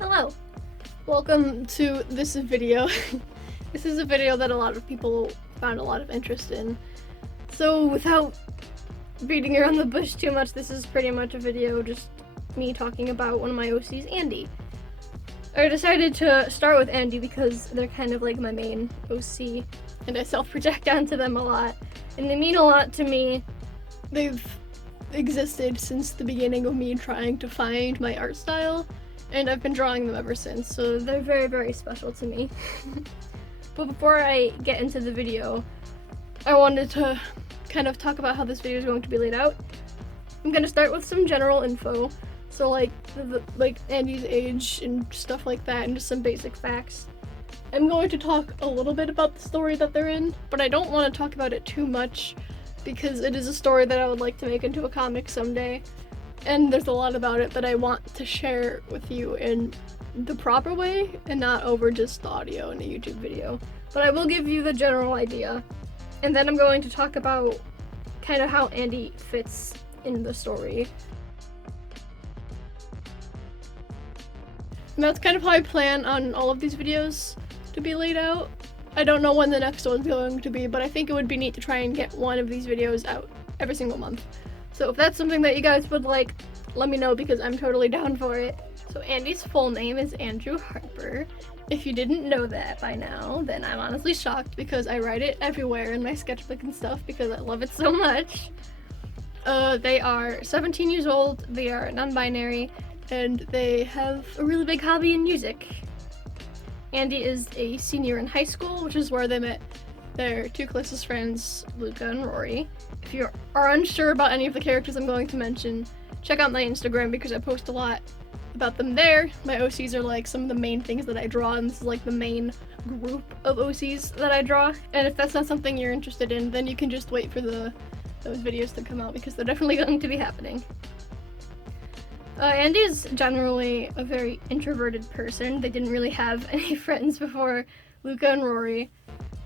Hello! Welcome to this video. This is a video that a lot of people found a lot of interest in. So without beating around the bush too much, this is pretty much a video just me talking about one of my OCs, Andy. I decided to start with Andy because they're kind of like my main OC, and I self-project onto them a lot, and they mean a lot to me. They've existed since the beginning of me trying to find my art style, and I've been drawing them ever since, so they're very, very special to me. But before I get into the video, I wanted to kind of talk about how this video is going to be laid out. I'm going to start with some general info, so like Andy's age and stuff like that, and just some basic facts. I'm going to talk a little bit about the story that they're in, but I don't want to talk about it too much because it is a story that I would like to make into a comic someday. And there's a lot about it that I want to share with you in the proper way and not over just the audio in a YouTube video. But I will give you the general idea. And then I'm going to talk about kind of how Andy fits in the story. And that's kind of how I plan on all of these videos to be laid out. I don't know when the next one's going to be, but I think it would be neat to try and get one of these videos out every single month. So if that's something that you guys would like, let me know because I'm totally down for it. So Andy's full name is Andrew Harper. If you didn't know that by now, then I'm honestly shocked because I write it everywhere in my sketchbook and stuff because I love it so much. They are 17 years old, they are non-binary, and they have a really big hobby in music. Andy is a senior in high school, which is where they met their two closest friends, Luca and Rory. If you are unsure about any of the characters I'm going to mention, check out my Instagram because I post a lot about them there. My OCs are like some of the main things that I draw, and this is like the main group of OCs that I draw. And if that's not something you're interested in, then you can just wait for those videos to come out because they're definitely going to be happening. Andy is generally a very introverted person. They didn't really have any friends before Luca and Rory.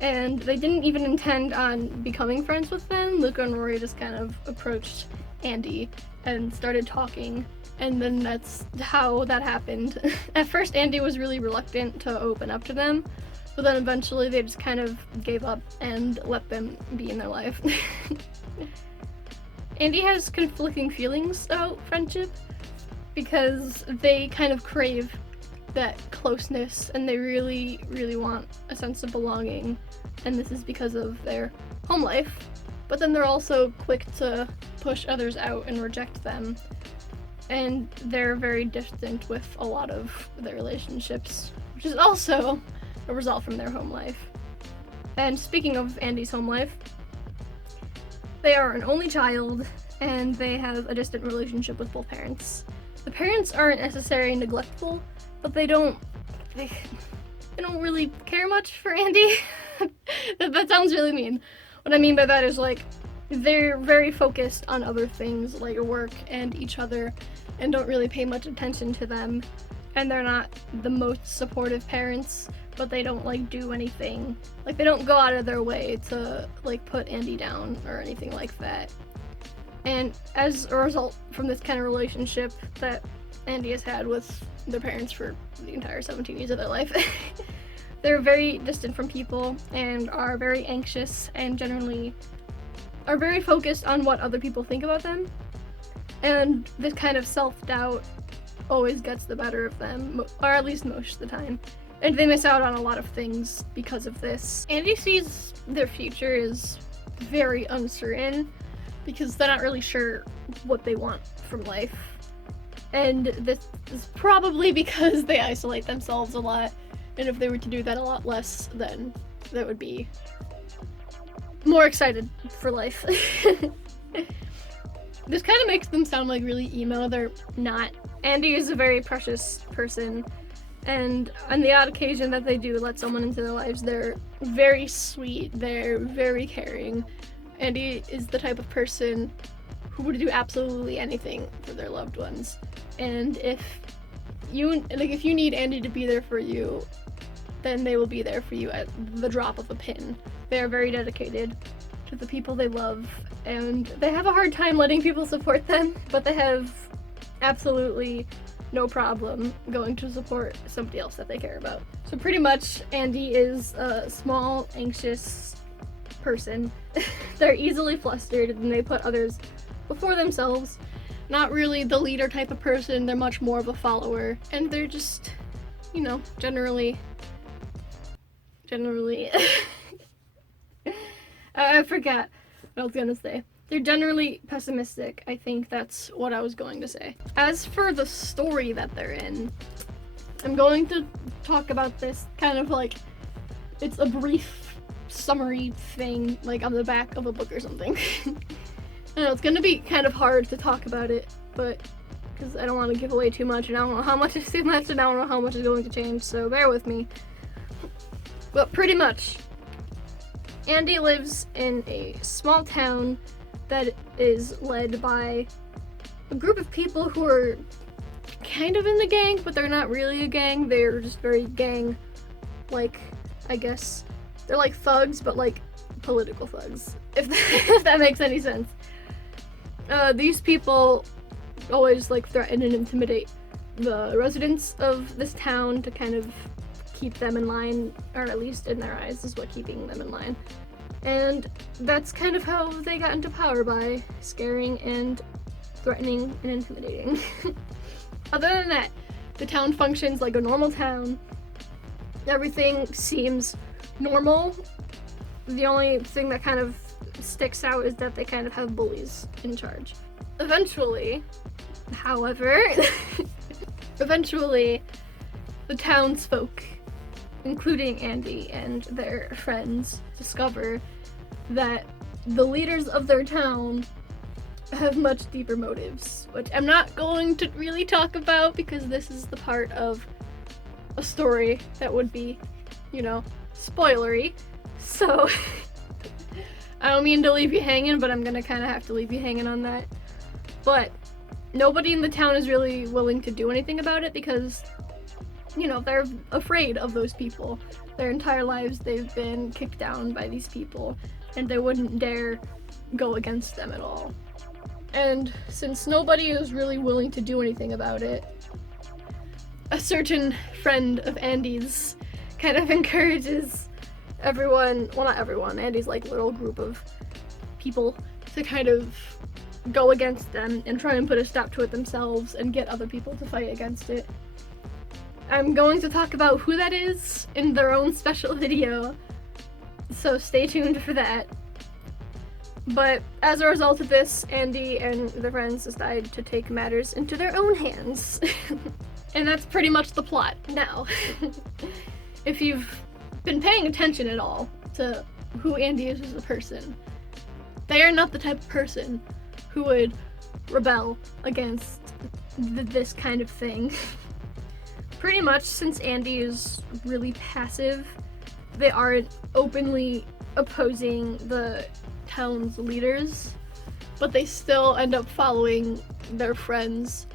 And they didn't even intend on becoming friends with them. Luca and Rory just kind of approached Andy and started talking, and then that's how that happened. At first, Andy was really reluctant to open up to them, but then eventually they just kind of gave up and let them be in their life. Andy has conflicting feelings about friendship because they kind of crave that closeness and they really, really want a sense of belonging, and this is because of their home life. But then they're also quick to push others out and reject them, and they're very distant with a lot of their relationships, which is also a result from their home life. And speaking of Andy's home life, they are an only child and they have a distant relationship with both parents. The parents aren't necessarily neglectful, but they don't really care much for Andy. That sounds really mean. What I mean by that is like they're very focused on other things like work and each other and don't really pay much attention to them, and they're not the most supportive parents, but they don't like do anything. Like they don't go out of their way to like put Andy down or anything like that. And as a result from this kind of relationship that Andy has had with their parents for the entire 17 years of their life, they're very distant from people and are very anxious and generally are very focused on what other people think about them. And this kind of self-doubt always gets the better of them, or at least most of the time. And they miss out on a lot of things because of this. Andy sees their future is very uncertain because they're not really sure what they want from life. And this is probably because they isolate themselves a lot, and if they were to do that a lot less, then they would be more excited for life. This kind of makes them sound like really emo. They're not. Andy is a very precious person, and on the odd occasion that they do let someone into their lives, they're very sweet, they're very caring. Andy is the type of person who would do absolutely anything for their loved ones. And if you need Andy to be there for you, then they will be there for you at the drop of a pin. They are very dedicated to the people they love, and they have a hard time letting people support them, but they have absolutely no problem going to support somebody else that they care about. So pretty much Andy is a small, anxious person. They're easily flustered and they put others before themselves. Not really the leader type of person, they're much more of a follower. And they're just, you know, generally I forgot what I was gonna say. They're generally pessimistic. I think that's what I was going to say. As for the story that they're in, I'm going to talk about this kind of like it's a brief summary thing, like on the back of a book or something. I know it's gonna be kind of hard to talk about it, but because I don't want to give away too much, and I don't know how much is too much, and I don't know how much is going to change, so bear with me. But pretty much, Andy lives in a small town that is led by a group of people who are kind of in the gang, but they're not really a gang. They're just very gang-like, I guess. They're like thugs, but like political thugs, if that makes any sense. These people always like threaten and intimidate the residents of this town to kind of keep them in line, or at least in their eyes is what keeping them in line. And that's kind of how they got into power, by scaring and threatening and intimidating. Other than that, the town functions like a normal town. Everything seems normal. The only thing that kind of sticks out is that they kind of have bullies in charge. Eventually, however, the townsfolk, including Andy and their friends, discover that the leaders of their town have much deeper motives, which I'm not going to really talk about because this is the part of a story that would be, you know, spoilery. So I don't mean to leave you hanging, but I'm gonna kind of have to leave you hanging on that. But nobody in the town is really willing to do anything about it because, you know, they're afraid of those people. Their entire lives they've been kicked down by these people, and they wouldn't dare go against them at all. And since nobody is really willing to do anything about it, a certain friend of Andy's kind of encourages everyone, well, not everyone, Andy's like little group of people, to kind of go against them and try and put a stop to it themselves and get other people to fight against it. I'm going to talk about who that is in their own special video, so stay tuned for that. But as a result of this, Andy and their friends decide to take matters into their own hands. And that's pretty much the plot. Now, if you've been paying attention at all to who Andy is as a person, they are not the type of person who would rebel against this kind of thing. Pretty much, since Andy is really passive, they aren't openly opposing the town's leaders, but they still end up following their friends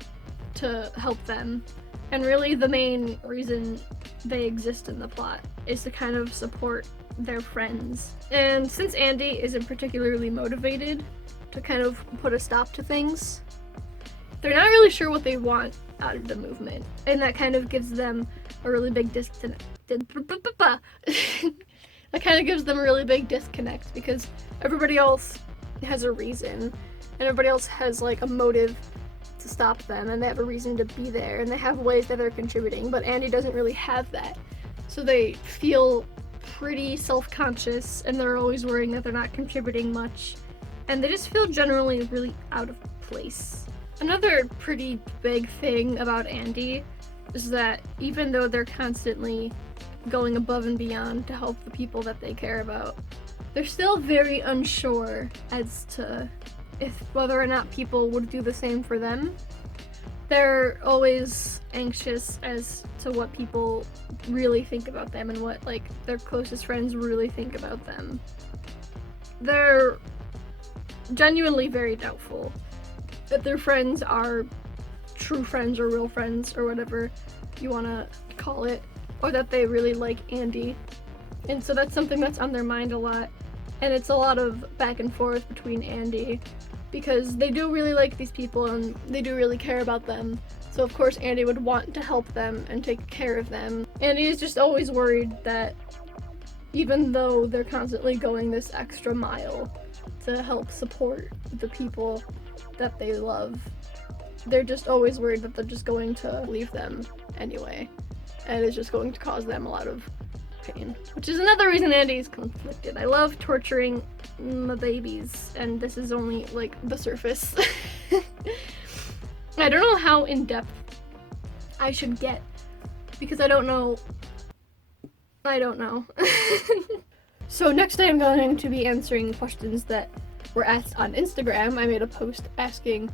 to help them. And really the main reason they exist in the plot is to kind of support their friends. And since Andy isn't particularly motivated to kind of put a stop to things, they're not really sure what they want out of the movement, and that kind of gives them a really big disconnect. That kind of gives them a really big disconnect because everybody else has a reason, and everybody else has like a motive to stop them, and they have a reason to be there, and they have ways that they're contributing, but Andy doesn't really have that. So they feel pretty self-conscious, and they're always worrying that they're not contributing much, and they just feel generally really out of place. Another pretty big thing about Andy is that even though they're constantly going above and beyond to help the people that they care about, they're still very unsure as to whether or not people would do the same for them. They're always anxious as to what people really think about them and what like their closest friends really think about them. They're genuinely very doubtful that their friends are true friends or real friends or whatever you want to call it, or that they really like Andy. And so that's something that's on their mind a lot, and it's a lot of back and forth between Andy because they do really like these people and they do really care about them, So of course Andy would want to help them and take care of them. Andy is just always worried that even though they're constantly going this extra mile to help support the people that they love, they're just always worried that they're just going to leave them anyway, and it's just going to cause them a lot of pain. Which is another reason Andy's conflicted. I love torturing the babies, and this is only like the surface. I don't know how in-depth I should get, because I don't know. So next I'm going to be answering questions that were asked on Instagram. I made a post asking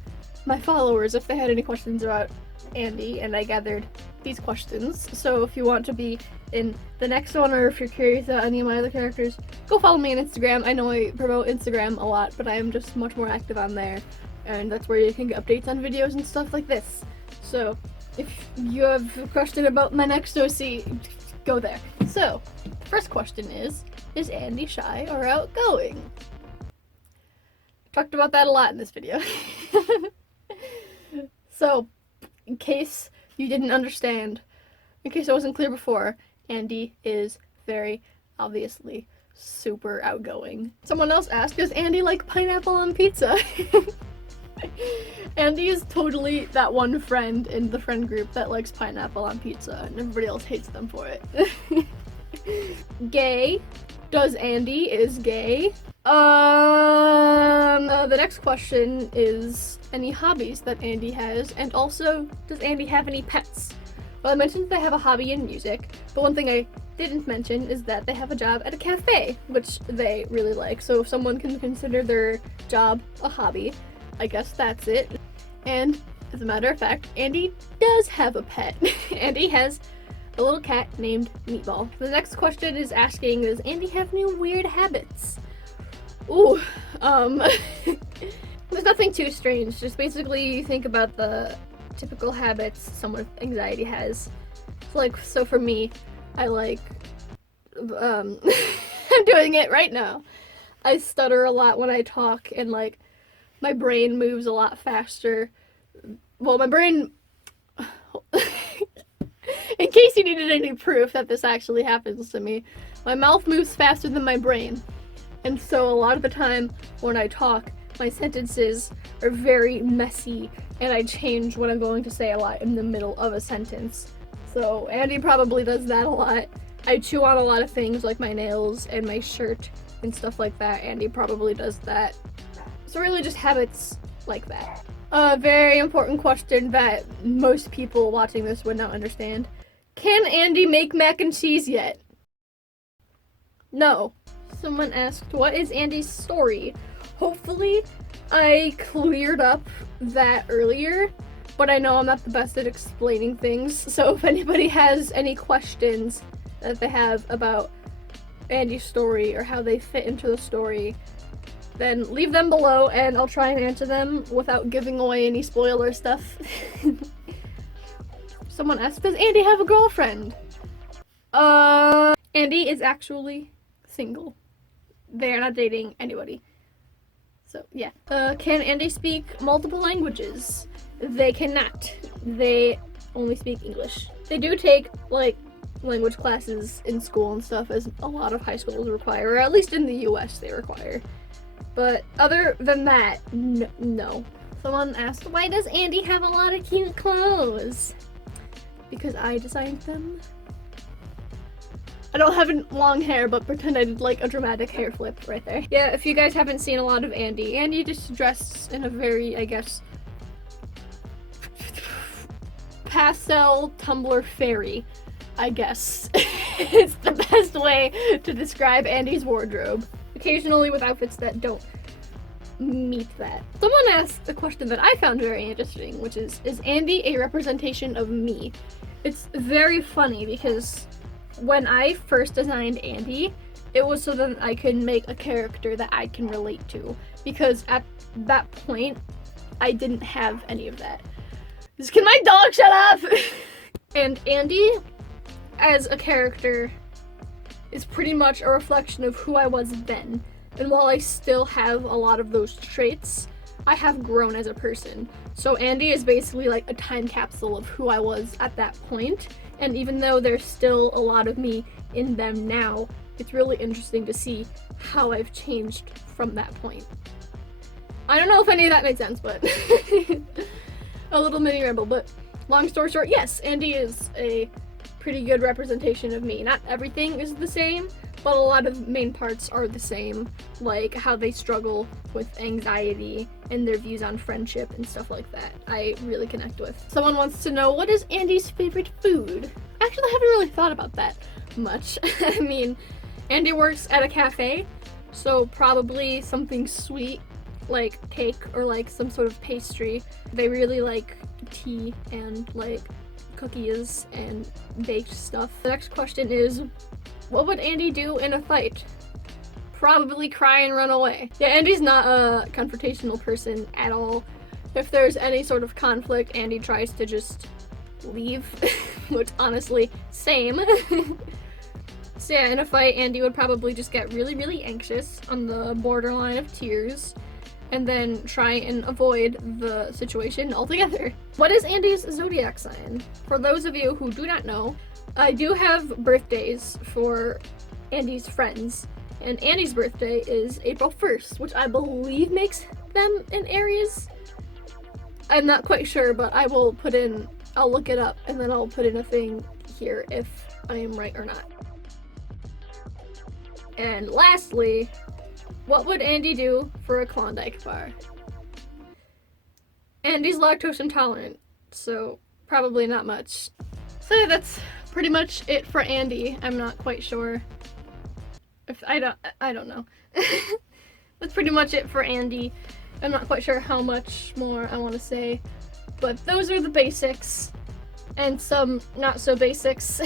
my followers if they had any questions about Andy, and I gathered these questions. So if you want to be in the next one, or if you're curious about any of my other characters, go follow me on Instagram. I know I promote Instagram a lot, but I am just much more active on there, and that's where you can get updates on videos and stuff like this. So if you have a question about my next OC, go there. So first question is Andy shy or outgoing? Talked about that a lot in this video. So, in case you didn't understand, in case I wasn't clear before, Andy is very obviously super outgoing. Someone else asked, does Andy like pineapple on pizza? Andy is totally that one friend in the friend group that likes pineapple on pizza, and everybody else hates them for it. Gay. Does Andy is gay? The next question is any hobbies that Andy has, and also, does Andy have any pets? Well, I mentioned they have a hobby in music, but one thing I didn't mention is that they have a job at a cafe, which they really like. So if someone can consider their job a hobby, I guess that's it. And as a matter of fact, Andy does have a pet. Andy has a little cat named Meatball. The next question is asking, does Andy have any weird habits? Ooh, there's nothing too strange. Just basically think about the typical habits someone with anxiety has. So for me, I like, I'm doing it right now. I stutter a lot when I talk, and like, my brain moves a lot faster. Well, my brain, in case you needed any proof that this actually happens to me, my mouth moves faster than my brain. And so a lot of the time when I talk, my sentences are very messy, and I change what I'm going to say a lot in the middle of a sentence. So Andy probably does that a lot. I chew on a lot of things like my nails and my shirt and stuff like that. Andy probably does that. So really just habits like that. A very important question that most people watching this would not understand. Can Andy make mac and cheese yet? No. Someone asked, what is Andy's story? Hopefully I cleared up that earlier, but I know I'm not the best at explaining things, so if anybody has any questions that they have about Andy's story or how they fit into the story, then leave them below and I'll try and answer them without giving away any spoiler stuff. Someone asked, does Andy have a girlfriend? Andy is actually single. They're not dating anybody. So, yeah. Can Andy speak multiple languages? They cannot. They only speak English. They do take, like, language classes in school and stuff, as a lot of high schools require, or at least in the US they require. But other than that, no. Someone asked, why does Andy have a lot of cute clothes? Because I designed them. I don't have long hair, but pretend I did like a dramatic hair flip right there. Yeah, if you guys haven't seen a lot of Andy, Andy just dressed in a very, I guess, pastel Tumblr fairy, I guess. It's the best way to describe Andy's wardrobe. Occasionally with outfits that don't meet that. Someone asked a question that I found very interesting, which is Andy a representation of me? It's very funny because when I first designed Andy, it was so that I could make a character that I can relate to, because at that point, I didn't have any of that. Can my dog shut up? And Andy, as a character, is pretty much a reflection of who I was then. And while I still have a lot of those traits, I have grown as a person. So Andy is basically like a time capsule of who I was at that point. And even though there's still a lot of me in them now, it's really interesting to see how I've changed from that point. I don't know if any of that made sense, but a little mini ramble. But long story short, yes, Andy is a pretty good representation of me. Not everything is the same, but a lot of main parts are the same, like how they struggle with anxiety and their views on friendship and stuff like that. I really connect with. Someone wants to know, what is Andy's favorite food? Actually, I haven't really thought about that much. I mean, Andy works at a cafe, so probably something sweet like cake or like some sort of pastry. They really like tea and like cookies and baked stuff. The next question is, what would Andy do in a fight? Probably cry and run away. Yeah, Andy's not a confrontational person at all. If there's any sort of conflict, Andy tries to just leave, which honestly, same. So yeah, in a fight, Andy would probably just get really, really anxious on the borderline of tears, and then try and avoid the situation altogether. What is Andy's zodiac sign? For those of you who do not know, I do have birthdays for Andy's friends, and Andy's birthday is April 1st, which I believe makes them an Aries. I'm not quite sure, but I'll look it up, and then I'll put in a thing here if I am right or not. And lastly, what would Andy do for a Klondike bar? Andy's lactose intolerant, so probably not much. So yeah, that's pretty much it for Andy. I'm not quite sure if I don't know. That's pretty much it for Andy. I'm not quite sure how much more I want to say, but those are the basics and some not so basics.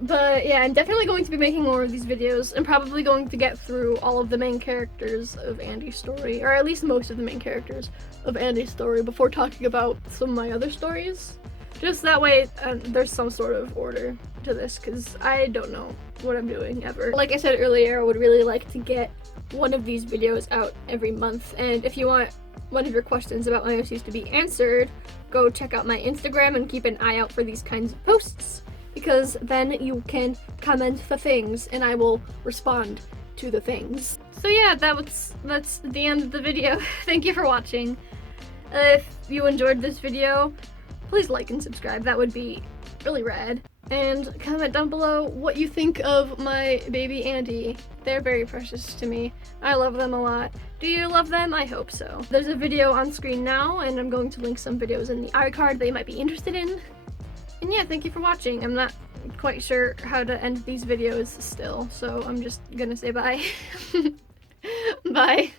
But yeah, I'm definitely going to be making more of these videos. I'm probably going to get through all of the main characters of Andy's story, or at least most of the main characters of Andy's story, before talking about some of my other stories. Just that way there's some sort of order to this, because I don't know what I'm doing ever. Like I said earlier, I would really like to get one of these videos out every month, and if you want one of your questions about my OCs to be answered, go check out my Instagram and keep an eye out for these kinds of posts, because then you can comment the things and I will respond to the things. So yeah, that's the end of the video. Thank you for watching. If you enjoyed this video, please like and subscribe. That would be really rad. And comment down below what you think of my baby Andy. They're very precious to me. I love them a lot. Do you love them? I hope so. There's a video on screen now, and I'm going to link some videos in the iCard that you might be interested in. And yeah, thank you for watching. I'm not quite sure how to end these videos still, so I'm just gonna say bye. Bye.